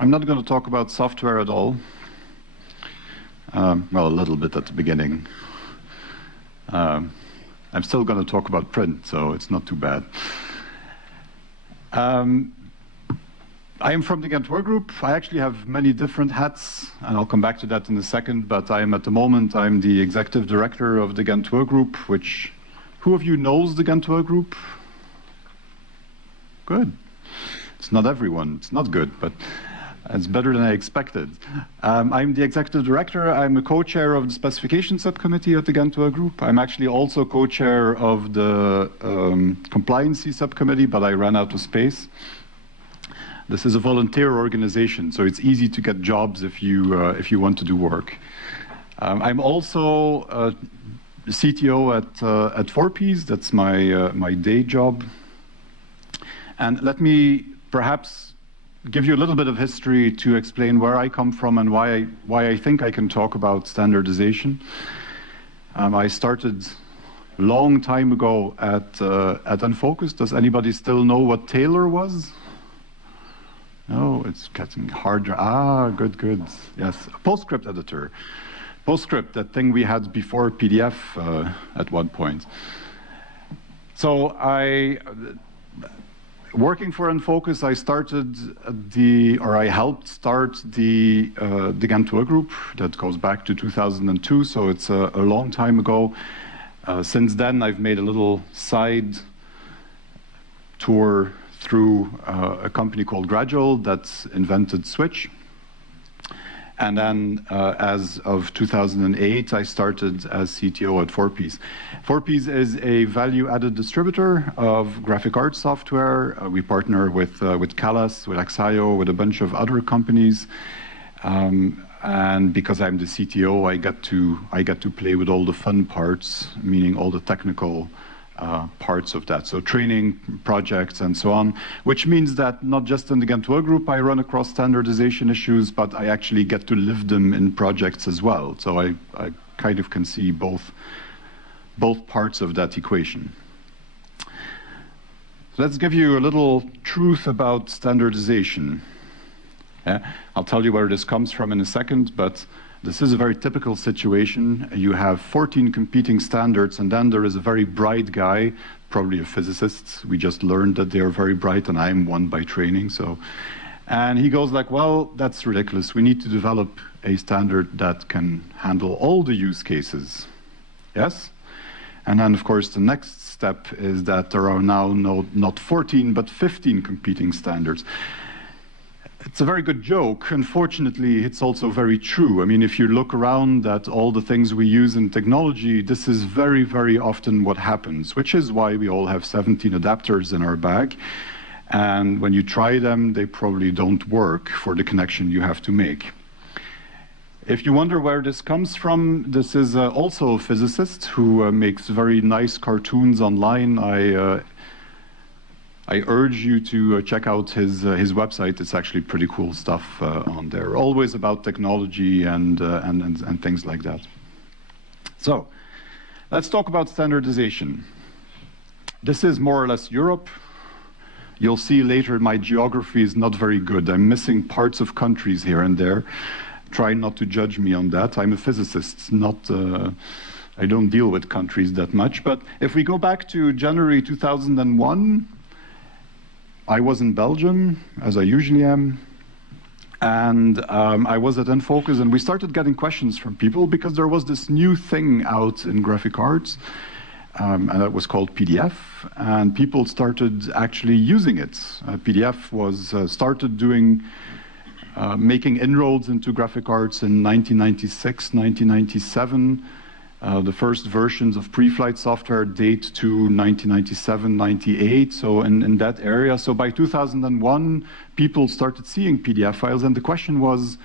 I'm not going to talk about software at all. Well, a little bit at the beginning. I'm still going to talk about print, so it's not too bad. I am from the Ghent Workgroup. I actually have many different hats, and I'll come back to that in a second, but I'm the executive director of the Ghent Workgroup, which, who of you knows the Ghent Workgroup? Good. It's not everyone, it's not good, but it's better than I expected. I'm the executive director. I'm a co-chair of the specification subcommittee at the Ghent Workgroup. I'm actually also co-chair of the compliancy subcommittee, but I ran out of space. This is a volunteer organization, so it's easy to get jobs if you want to do work. I'm also CTO at 4Ps. That's my day job. And let me perhaps give you a little bit of history to explain where I come from and why I think I can talk about standardization. I started a long time ago at Unfocus. Does anybody still know what Taylor was? No, it's getting harder. Ah, good, good. Yes, a PostScript editor. PostScript, that thing we had before PDF at one point. So working for Unfocus, I started I helped start the Ghent Workgroup. That goes back to 2002, so it's a long time ago. Since then, I've made a little side tour through a company called Gradual that's invented Switch. And then as of 2008, I started as CTO at 4Ps. 4Ps is a value-added distributor of graphic arts software. We partner with Callas, with Axio, with a bunch of other companies. And because I'm the CTO, I get to play with all the fun parts, meaning all the technical parts of that. So training, projects, and so on, which means that not just in the Ghent Workgroup I run across standardization issues, but I actually get to live them in projects as well. So I kind of can see both parts of that equation. So let's give you a little truth about standardization. I'll tell you where this comes from in a second, but this is a very typical situation. You have 14 competing standards, and then there is a very bright guy, probably a physicist. We just learned that they are very bright, and I'm one by training. And he goes like, well, that's ridiculous. We need to develop a standard that can handle all the use cases. Yes? And then, of course, the next step is that there are now not 14, but 15 competing standards. It's a very good joke. Unfortunately, it's also very true. I mean, if you look around at all the things we use in technology, this is very, very often what happens, which is why we all have 17 adapters in our bag. And when you try them, they probably don't work for the connection you have to make. If you wonder where this comes from, this is also a physicist who makes very nice cartoons online. I urge you to check out his website. It's actually pretty cool stuff on there. Always about technology and things like that. So let's talk about standardization. This is more or less Europe. You'll see later my geography is not very good. I'm missing parts of countries here and there. Try not to judge me on that. I'm a physicist, I don't deal with countries that much. But if we go back to January 2001, I was in Belgium, as I usually am, and I was at Unfocus, and we started getting questions from people because there was this new thing out in graphic arts, and that was called PDF, and people started actually using it. PDF was started making inroads into graphic arts in 1996, 1997. The first versions of pre-flight software date to 1997, 98, so in that area. So by 2001, people started seeing PDF files, and the question was,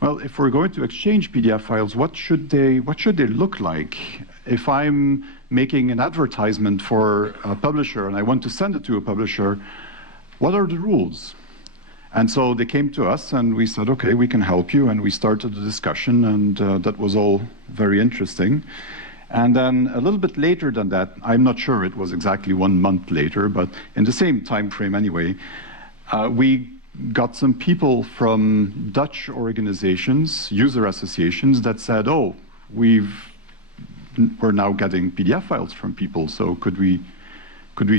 well, if we're going to exchange PDF files, what should they look like? If I'm making an advertisement for a publisher and I want to send it to a publisher, what are the rules? And so they came to us and we said, okay, we can help you. And we started the discussion, and that was all very interesting. And then a little bit later than that, I'm not sure it was exactly 1 month later, but in the same time frame anyway, we got some people from Dutch organizations, user associations, that said, oh, we're now getting PDF files from people, so could we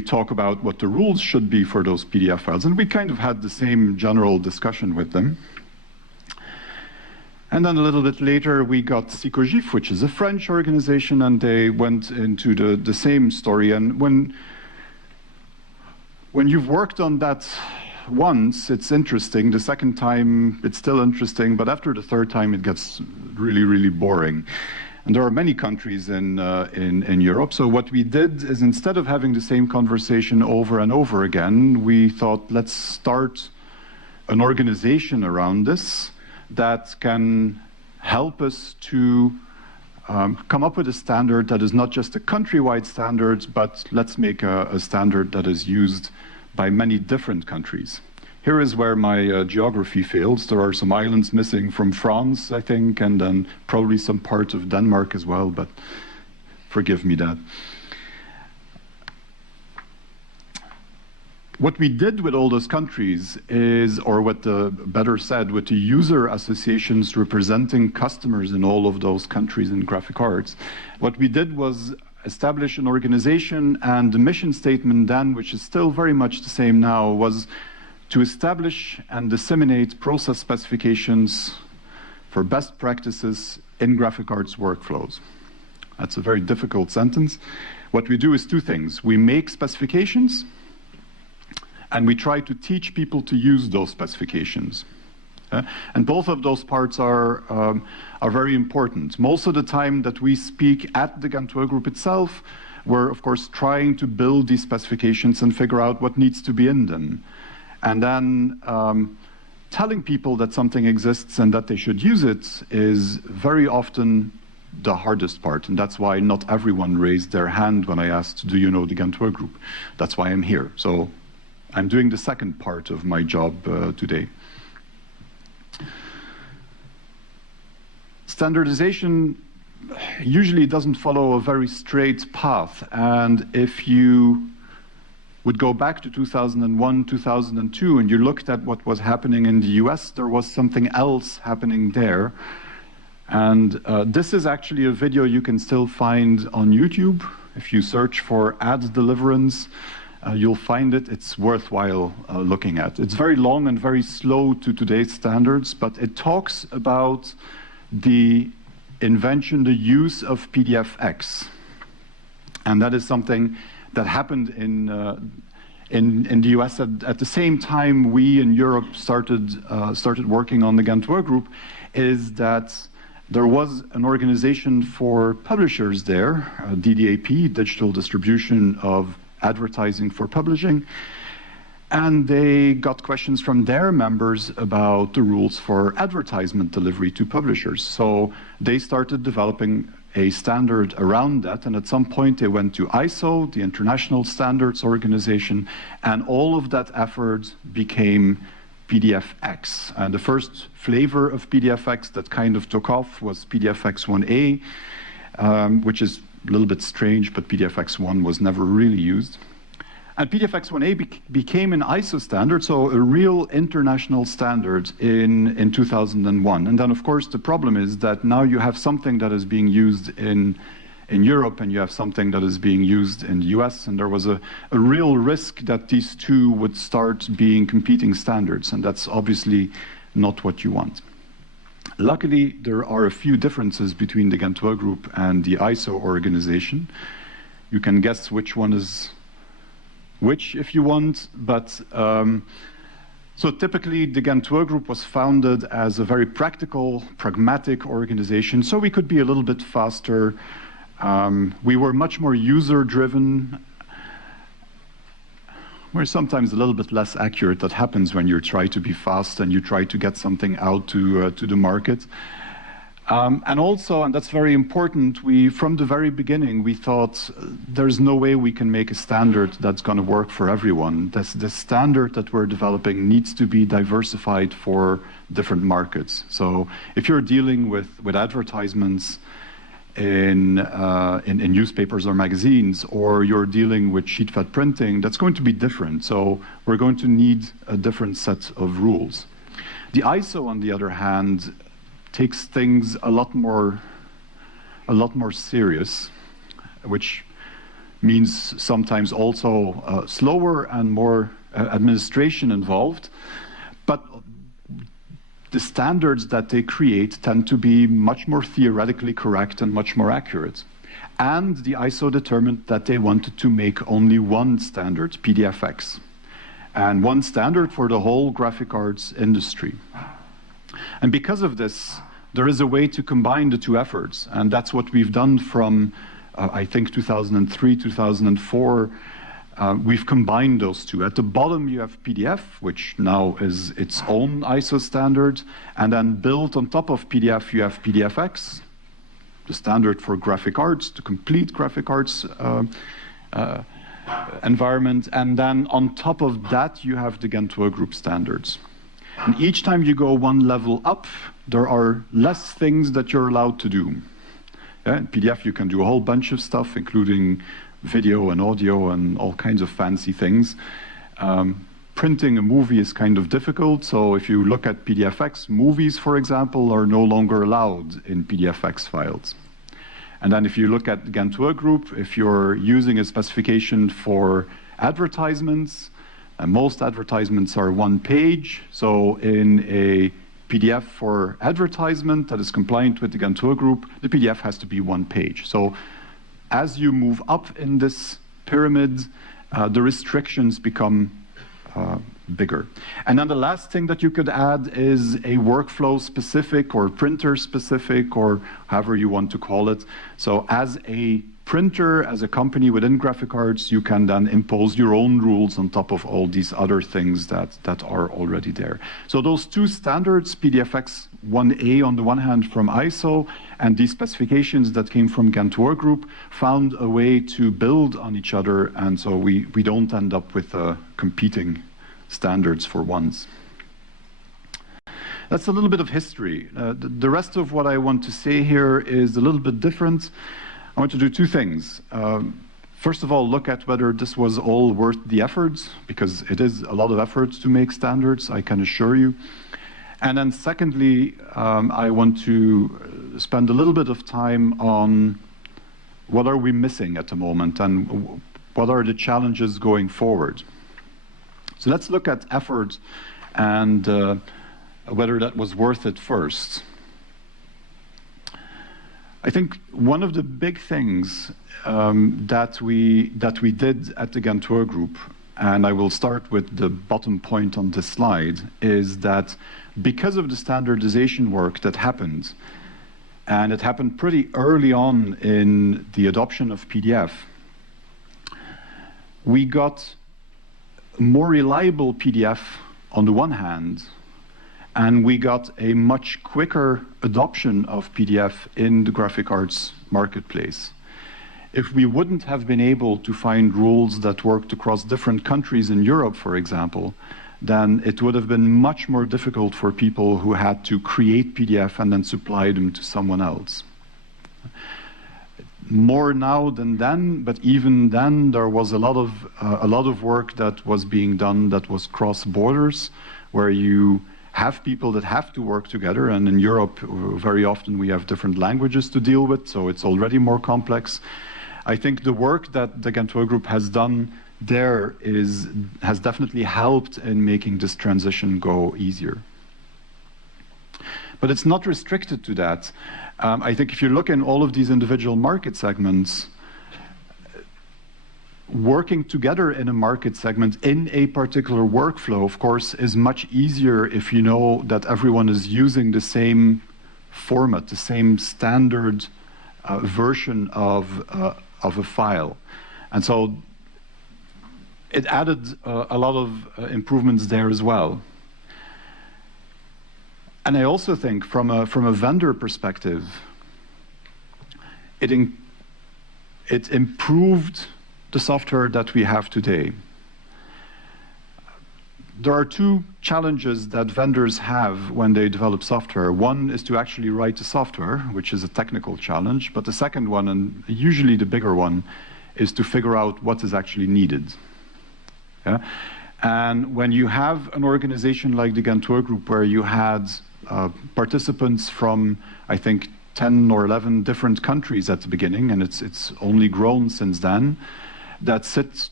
talk about what the rules should be for those PDF files? And we kind of had the same general discussion with them. And then a little bit later, we got Psychogif, which is a French organization, and they went into the same story. And when you've worked on that once, it's interesting. The second time, it's still interesting, but after the third time, it gets really, really boring. And there are many countries in Europe. So what we did is, instead of having the same conversation over and over again, we thought, let's start an organization around this that can help us to come up with a standard that is not just a countrywide standard, but let's make a standard that is used by many different countries. Here is where my geography fails. There are some islands missing from France, I think, and then probably some parts of Denmark as well, but forgive me that. What we did with all those countries is, or what better said, with the user associations representing customers in all of those countries in graphic arts, what we did was establish an organization, and the mission statement then, which is still very much the same now, was to establish and disseminate process specifications for best practices in graphic arts workflows. That's a very difficult sentence. What we do is two things. We make specifications, and we try to teach people to use those specifications. And both of those parts are very important. Most of the time that we speak at the Ghent Workgroup itself, we're of course trying to build these specifications and figure out what needs to be in them. And then telling people that something exists and that they should use it is very often the hardest part. And that's why not everyone raised their hand when I asked, do you know the Ghent Workgroup? That's why I'm here. So I'm doing the second part of my job today. Standardization usually doesn't follow a very straight path. And if you would go back to 2001, 2002, and you looked at what was happening in the US, there was something else happening there. And this is actually a video you can still find on YouTube. If you search for ad deliverance, you'll find it. It's worthwhile looking at. It's very long and very slow to today's standards, but it talks about the invention, the use of PDFX. And that is something that happened in the US at the same time we in Europe started working on the Ghent Workgroup, is that there was an organization for publishers there, DDAP, Digital Distribution of Advertising for Publishing, and they got questions from their members about the rules for advertisement delivery to publishers. So they started developing a standard around that, and at some point they went to ISO, the International Standards Organization, and all of that effort became PDFX. And the first flavor of PDFX that kind of took off was PDFX 1A, which is a little bit strange, but PDFX 1 was never really used. And PDFX 1A became an ISO standard, so a real international standard in 2001. And then, of course, the problem is that now you have something that is being used in Europe, and you have something that is being used in the US, and there was a real risk that these two would start being competing standards, and that's obviously not what you want. Luckily, there are a few differences between the Ghent Workgroup and the ISO organization. You can guess which one is which if you want, but so typically the Ghent Workgroup was founded as a very practical, pragmatic organization, so we could be a little bit faster. We were much more user-driven. We're sometimes a little bit less accurate. That happens when you try to be fast and you try to get something out to the market. And also, and that's very important, from the very beginning, we thought there's no way we can make a standard that's going to work for everyone. The standard that we're developing needs to be diversified for different markets. So if you're dealing with advertisements, in newspapers or magazines, or you're dealing with sheet fed printing, that's going to be different. So we're going to need a different set of rules. The ISO, on the other hand, takes things a lot more serious, which means sometimes also slower and more administration involved. But the standards that they create tend to be much more theoretically correct and much more accurate. And the ISO determined that they wanted to make only one standard, PDFX, and one standard for the whole graphic arts industry. And because of this, there is a way to combine the two efforts, and that's what we've done from, I think, 2003, 2004. We've combined those two. At the bottom, you have PDF, which now is its own ISO standard, and then built on top of PDF, you have PDFX, the standard for graphic arts, the complete graphic arts environment, and then on top of that, you have the Ghent Workgroup standards. And each time you go one level up, there are less things that you're allowed to do. In PDF, you can do a whole bunch of stuff, including video and audio and all kinds of fancy things. Printing a movie is kind of difficult, so if you look at PDFX, movies, for example, are no longer allowed in PDFX files. And then if you look at Ghent Workgroup, if you're using a specification for advertisements, and most advertisements are one page, so in a PDF for advertisement that is compliant with the Ghent Workgroup, the PDF has to be one page. So as you move up in this pyramid, the restrictions become bigger. And then the last thing that you could add is a workflow specific or printer specific, or however you want to call it. So as a printer, as a company within graphic arts, you can then impose your own rules on top of all these other things that are already there. So those two standards, PDFX 1A on the one hand from ISO, and these specifications that came from Ghent Workgroup, found a way to build on each other, and so we don't end up with competing standards for once. That's a little bit of history. The rest of what I want to say here is a little bit different. I want to do two things. First of all, look at whether this was all worth the effort, because it is a lot of effort to make standards, I can assure you. And then secondly, I want to spend a little bit of time on what are we missing at the moment and what are the challenges going forward. So let's look at effort and whether that was worth it first. I think one of the big things that we did at the Ghent Workgroup, and I will start with the bottom point on this slide, is that because of the standardization work that happened, and it happened pretty early on in the adoption of PDF, we got more reliable PDF on the one hand, and we got a much quicker adoption of PDF in the graphic arts marketplace. If we wouldn't have been able to find rules that worked across different countries in Europe, for example, then it would have been much more difficult for people who had to create PDF and then supply them to someone else. More now than then, but even then there was a lot of work that was being done that was cross borders, where you have people that have to work together, and in Europe very often we have different languages to deal with, so it's already more complex. I think the work that the Ghent Workgroup has done there has definitely helped in making this transition go easier. But it's not restricted to that. I think if you look in all of these individual market segments, working together in a market segment in a particular workflow, of course, is much easier if you know that everyone is using the same format, the same standard version of a file. And so it added a lot of improvements there as well. And I also think from a vendor perspective, it improved the software that we have today. there are two challenges that vendors have when they develop software. One is to actually write the software, which is a technical challenge, but the second one, and usually the bigger one, is to figure out what is actually needed. Yeah? And when you have an organization like the Ghent Workgroup, where you had participants from, I think, 10 or 11 different countries at the beginning, and it's only grown since then, that sit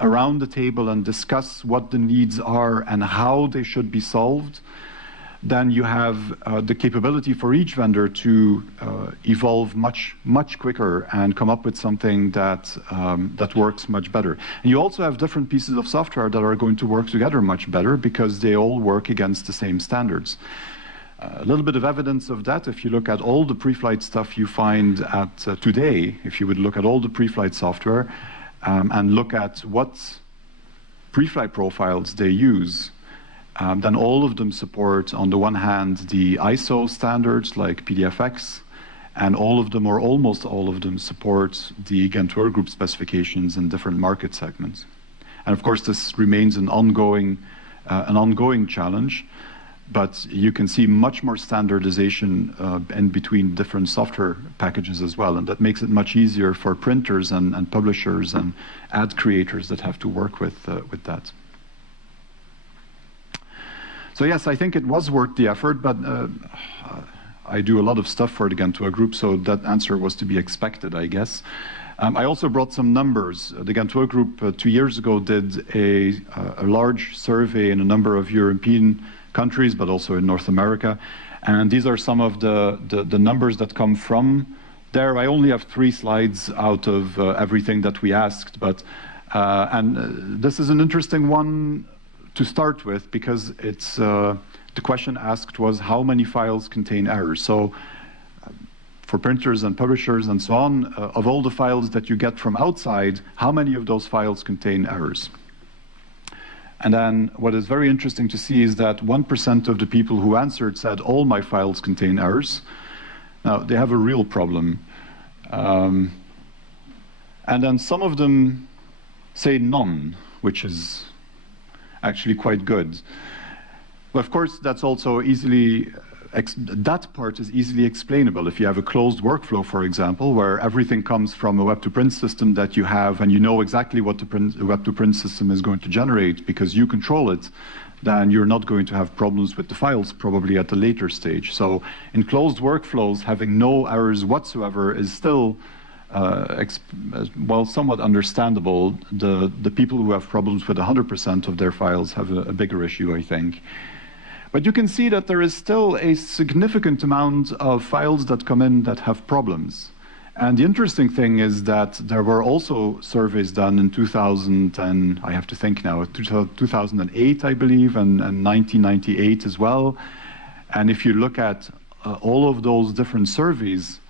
around the table and discuss what the needs are and how they should be solved, then you have the capability for each vendor to evolve much quicker and come up with something that that works much better. And you also have different pieces of software that are going to work together much better because they all work against the same standards. A little bit of evidence of that, if you look at all the pre-flight stuff you find at today, if you would look at all the pre-flight software and look at what pre-flight profiles they use, then all of them support, on the one hand, the ISO standards like PDFX, and all of them, or almost all of them, support the Ghent Workgroup specifications in different market segments. And of course, this remains an ongoing challenge. But you can see much more standardization in between different software packages as well, and that makes it much easier for printers and publishers and ad creators that have to work with that. So yes, I think it was worth the effort, but I do a lot of stuff for the Ghent Workgroup, so that answer was to be expected, I guess. I also brought some numbers. The Ghent Workgroup 2 years ago did a large survey in a number of European countries, but also in North America. And these are some of the numbers that come from there. I only have 3 slides out of everything that we asked, but this is an interesting one to start with, because it's the question asked was how many files contain errors. So for printers and publishers and so on, of all the files that you get from outside, how many of those files contain errors? And then what is very interesting to see is that 1% of the people who answered said all my files contain errors. Now, they have a real problem. And then some of them say none, which is actually quite good. But of course, that's also easily, that part is easily explainable. If you have a closed workflow, for example, where everything comes from a web-to-print system that you have, and you know exactly what the web-to-print system is going to generate because you control it, then you're not going to have problems with the files probably at the later stage. So in closed workflows, having no errors whatsoever is still, well, somewhat understandable. The people who have problems with 100% of their files have a bigger issue, I think. But you can see that there is still a significant amount of files that come in that have problems. And the interesting thing is that there were also surveys done in 2000, and I have to think now, 2008, I believe, and 1998 as well. And if you look at all of those different surveys,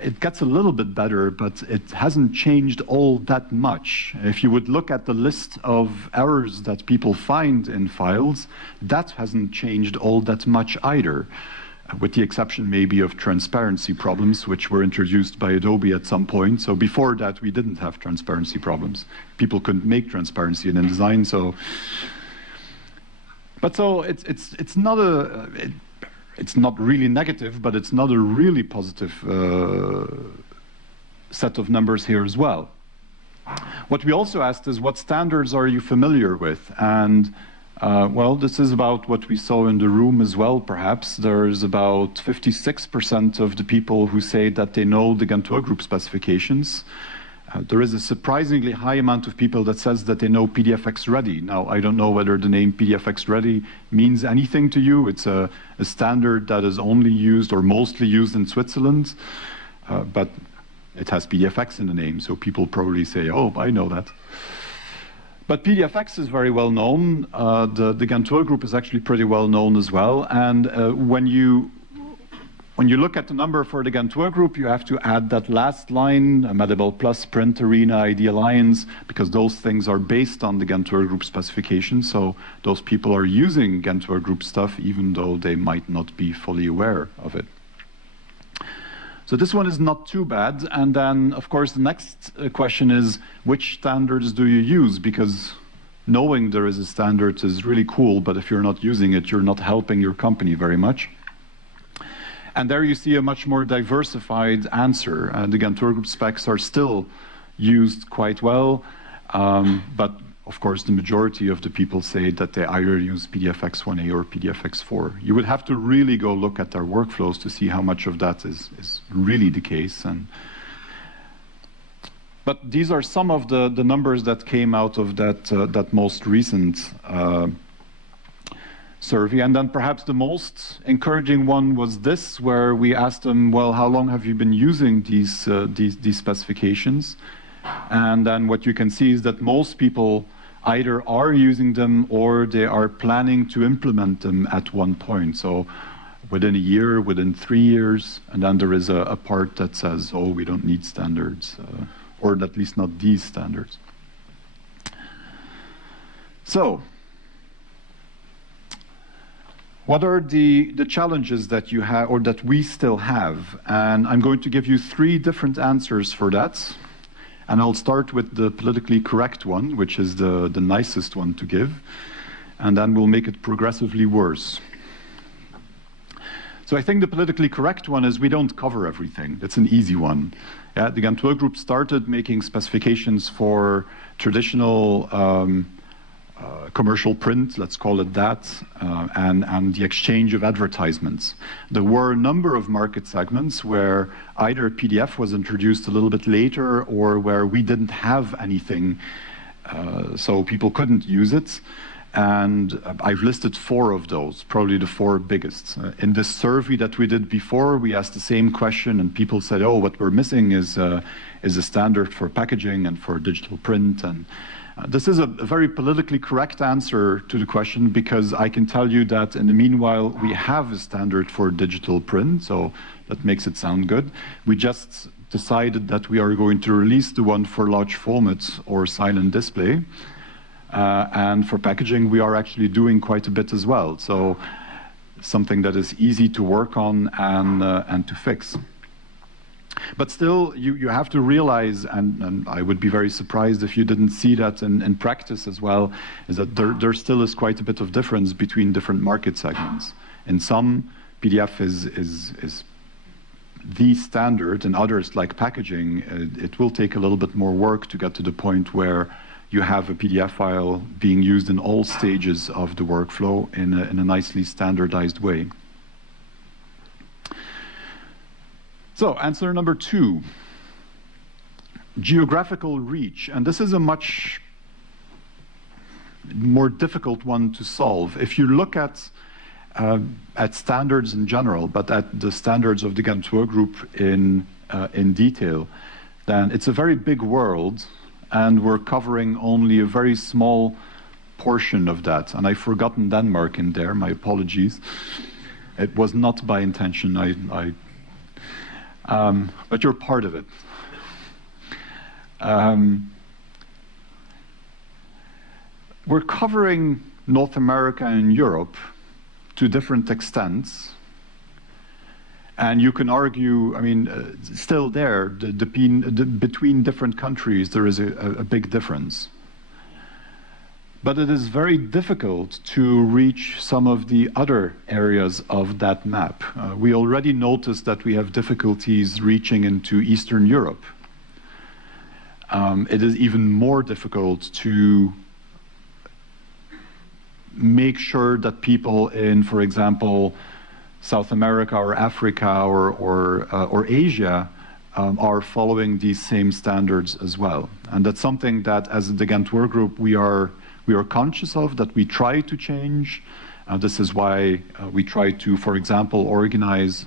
it gets a little bit better, but it hasn't changed all that much. If you would look at the list of errors that people find in files, that hasn't changed all that much either, with the exception maybe of transparency problems, which were introduced by Adobe at some point. So before that, we didn't have transparency problems. People couldn't make transparency in InDesign, so. But so it's not a. It's not really negative, but it's not a really positive set of numbers here as well. What we also asked is, what standards are you familiar with? And well, this is about what we saw in the room as well, perhaps. There's about 56% of the people who say that they know the Ghent Workgroup specifications. There is a surprisingly high amount of people that says that they know PDFX Ready. Now, I don't know whether the name PDFX Ready means anything to you. It's a standard that is only used or mostly used in Switzerland, but it has PDFX in the name, so people probably say, oh, I know that. But PDFX is very well known. The Ghent Workgroup is actually pretty well known as well. And when you look at the number for the Ghent Workgroup, you have to add that last line, Medable Plus, Print Arena, ID Alliance, because those things are based on the Ghent Workgroup specification. So those people are using Ghent Workgroup stuff, even though they might not be fully aware of it. So this one is not too bad. And then, of course, the next question is, which standards do you use? Because knowing there is a standard is really cool, but if you're not using it, you're not helping your company very much. And there you see a much more diversified answer. The Ghent Workgroup specs are still used quite well, but of course the majority of the people say that they either use PDFX1A or PDFX4. You would have to really go look at their workflows to see how much of that is really the case. But these are some of the numbers that came out of that most recent survey. And then perhaps the most encouraging one was this, where we asked them, well, how long have you been using these specifications? And then what you can see is that most people either are using them or they are planning to implement them at one point. So within a year, within 3 years, and then there is a part that says, oh, we don't need standards, or at least not these standards. So, what are the challenges that you have, or that we still have? And I'm going to give you 3 different answers for that. And I'll start with the politically correct one, which is the nicest one to give. And then we'll make it progressively worse. So I think the politically correct one is we don't cover everything. It's an easy one. Yeah, the Ghent Workgroup started making specifications for traditional commercial print, let's call it that, and the exchange of advertisements. There were a number of market segments where either PDF was introduced a little bit later or where we didn't have anything, so people couldn't use it. And I've listed 4 of those, probably the 4 biggest. In this survey that we did before, we asked the same question, and people said, oh, what we're missing is a standard for packaging and for digital print. And this is a very politically correct answer to the question, because I can tell you that in the meanwhile, we have a standard for digital print, so that makes it sound good. We just decided that we are going to release the one for large format or silent display. And for packaging, we are actually doing quite a bit as well. So something that is easy to work on and to fix. But still, you have to realize, and I would be very surprised if you didn't see that in practice as well, is that there still is quite a bit of difference between different market segments. In some, PDF is the standard. In others, like packaging, it will take a little bit more work to get to the point where you have a PDF file being used in all stages of the workflow in a nicely standardized way. So, answer number 2, geographical reach. And this is a much more difficult one to solve. If you look at standards in general, but at the standards of the Ghent Workgroup in detail, then it's a very big world, and we're covering only a very small portion of that. And I've forgotten Denmark in there, my apologies. It was not by intention, but you're part of it. We're covering North America and Europe to different extents. And you can argue, I mean, still there, between different countries, there is a big difference. But it is very difficult to reach some of the other areas of that map. We already noticed that we have difficulties reaching into Eastern Europe. It is even more difficult to make sure that people in, for example, South America or Africa or Asia are following these same standards as well. And that's something that, as the Ghent Workgroup, we are conscious of, that we try to change. This is why we try to, for example, organize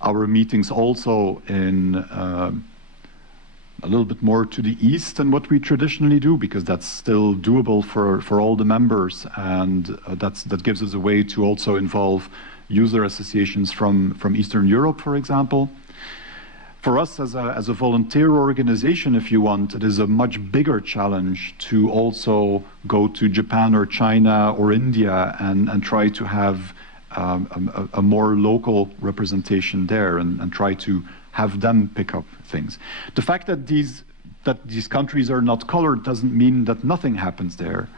our meetings also in a little bit more to the east than what we traditionally do, because that's still doable for all the members, and that gives us a way to also involve user associations from Eastern Europe, for example. For us as a volunteer organization, if you want, it is a much bigger challenge to also go to Japan or China or India and try to have a more local representation there and try to have them pick up things. The fact that these countries are not colored doesn't mean that nothing happens there.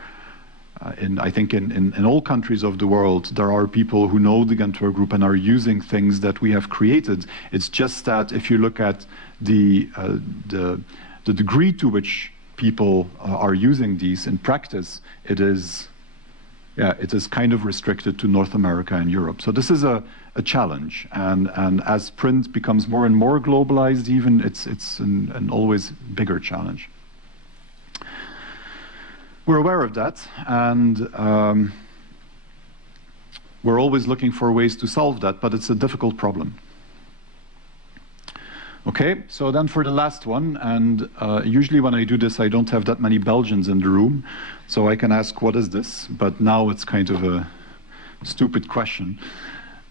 I think in all countries of the world, there are people who know the Ghent Workgroup and are using things that we have created. It's just that if you look at the degree to which people are using these in practice, it is kind of restricted to North America and Europe. So this is a challenge, and as print becomes more and more globalized, even it's an always bigger challenge. We're aware of that, and we're always looking for ways to solve that, but it's a difficult problem. Okay, so then for the last one, and usually when I do this, I don't have that many Belgians in the room, so I can ask, what is this? But now it's kind of a stupid question.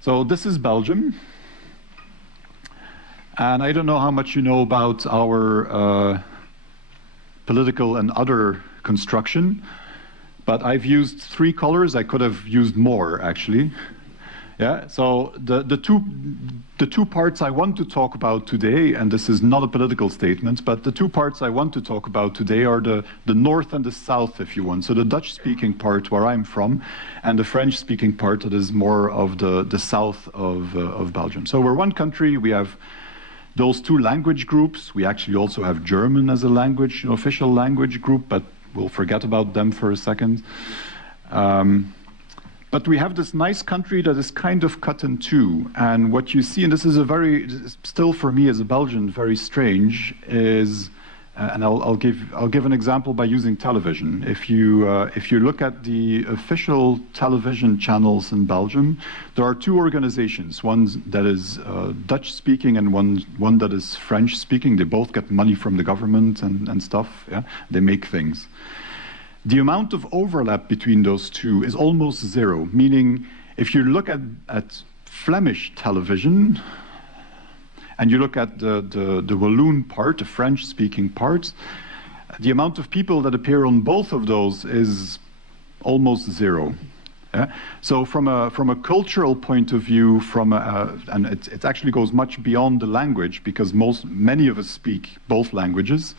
So this is Belgium, and I don't know how much you know about our political and other construction, but I've used 3 colors. I could have used more, actually. Yeah, so the two parts I want to talk about today, and this is not a political statement, but the 2 parts I want to talk about today are the north and the south, if you want. So the Dutch-speaking part where I'm from, and the French-speaking part that is more of the south of Belgium. So we're one country. We have those 2 language groups. We actually also have German as a language, an official language group, but we'll forget about them for a second. But we have this nice country that is kind of cut in 2. And what you see, and this is still for me as a Belgian, very strange, is, and I'll give an example by using television. If you look at the official television channels in Belgium, there are 2 organizations, one that is Dutch-speaking and one that is French-speaking. They both get money from the government and stuff. Yeah? They make things. The amount of overlap between those 2 is almost 0, meaning if you look at Flemish television and you look at the Walloon part, the French-speaking part, the amount of people that appear on both of those is almost 0. Yeah? So from a cultural point of view, and it actually goes much beyond the language, because many of us speak both languages.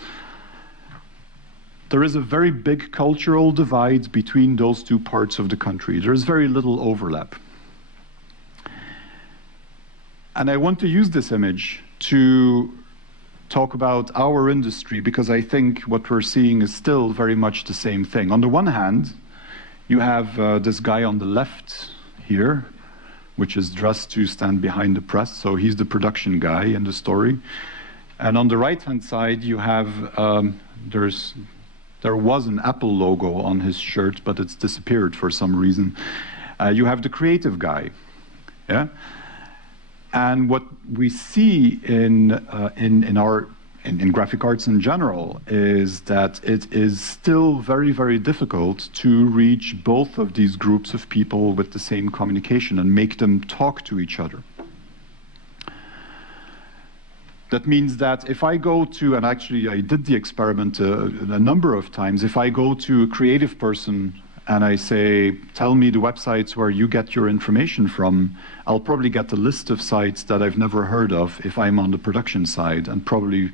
There is a very big cultural divide between those 2 parts of the country. There's very little overlap. And I want to use this image to talk about our industry, because I think what we're seeing is still very much the same thing. On the one hand, you have this guy on the left here, which is dressed to stand behind the press, so he's the production guy in the story. And on the right-hand side, you have, there was an Apple logo on his shirt, but it's disappeared for some reason. You have the creative guy, yeah? And what we see in graphic arts in general is that it is still very, very difficult to reach both of these groups of people with the same communication and make them talk to each other. That means that if I go to, and actually I did the experiment a number of times, if I go to a creative person and I say, tell me the websites where you get your information from, I'll probably get a list of sites that I've never heard of if I'm on the production side, and probably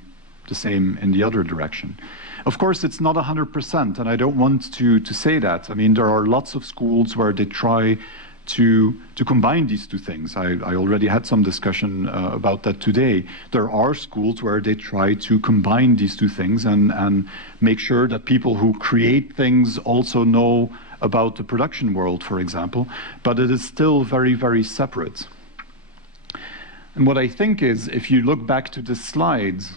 the same in the other direction. Of course, it's not 100%, and I don't want to say that. I mean, there are lots of schools where they try to combine these 2 things. I already had some discussion about that today. There are schools where they try to combine these 2 things and make sure that people who create things also know about the production world, for example, but it is still very, very separate. And what I think is, if you look back to the slides,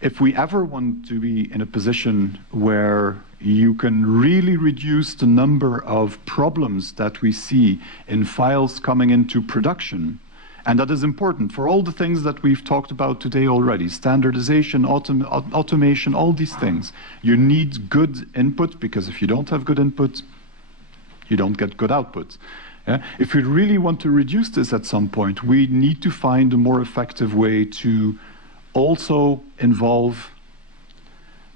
if we ever want to be in a position where you can really reduce the number of problems that we see in files coming into production, and that is important for all the things that we've talked about today already, standardization, automation, all these things. You need good input, because if you don't have good input, you don't get good output. Yeah? If we really want to reduce this at some point, we need to find a more effective way to also involve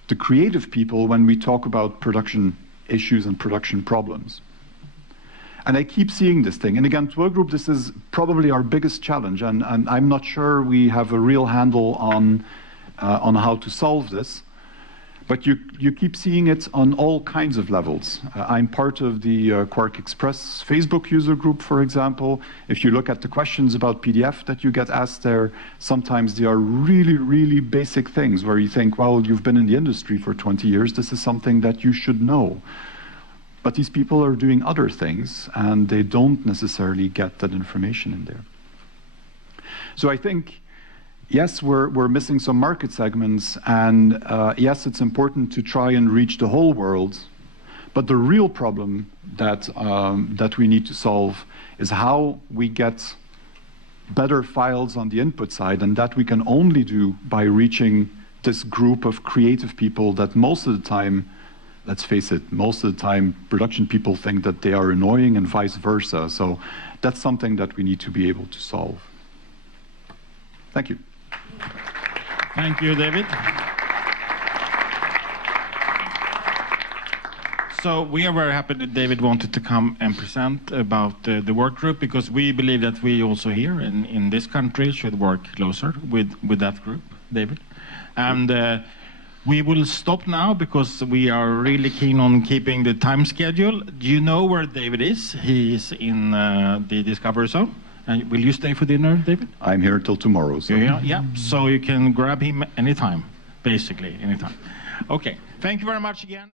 the creative people when we talk about production issues and production problems. And I keep seeing this thing. And again, Ghent Workgroup, this is probably our biggest challenge, and I'm not sure we have a real handle on how to solve this. But you keep seeing it on all kinds of levels. I'm part of the Quark Express Facebook user group, for example. If you look at the questions about PDF that you get asked there, sometimes they are really, really basic things where you think, well, you've been in the industry for 20 years, this is something that you should know. But these people are doing other things, and they don't necessarily get that information in there. So I think, yes, we're missing some market segments, and yes, it's important to try and reach the whole world, but the real problem that we need to solve is how we get better files on the input side, and that we can only do by reaching this group of creative people that most of the time, let's face it, most of the time production people think that they are annoying and vice versa. So that's something that we need to be able to solve. Thank you. Thank you, David. So we are very happy that David wanted to come and present about the work group, because we believe that we also here in this country should work closer with that group, David. And we will stop now because we are really keen on keeping the time schedule. Do you know where David is? He is in the Discovery Zone. And will you stay for dinner, David? I'm here till tomorrow. So. Yeah, so you can grab him anytime, basically, anytime. Okay, thank you very much again.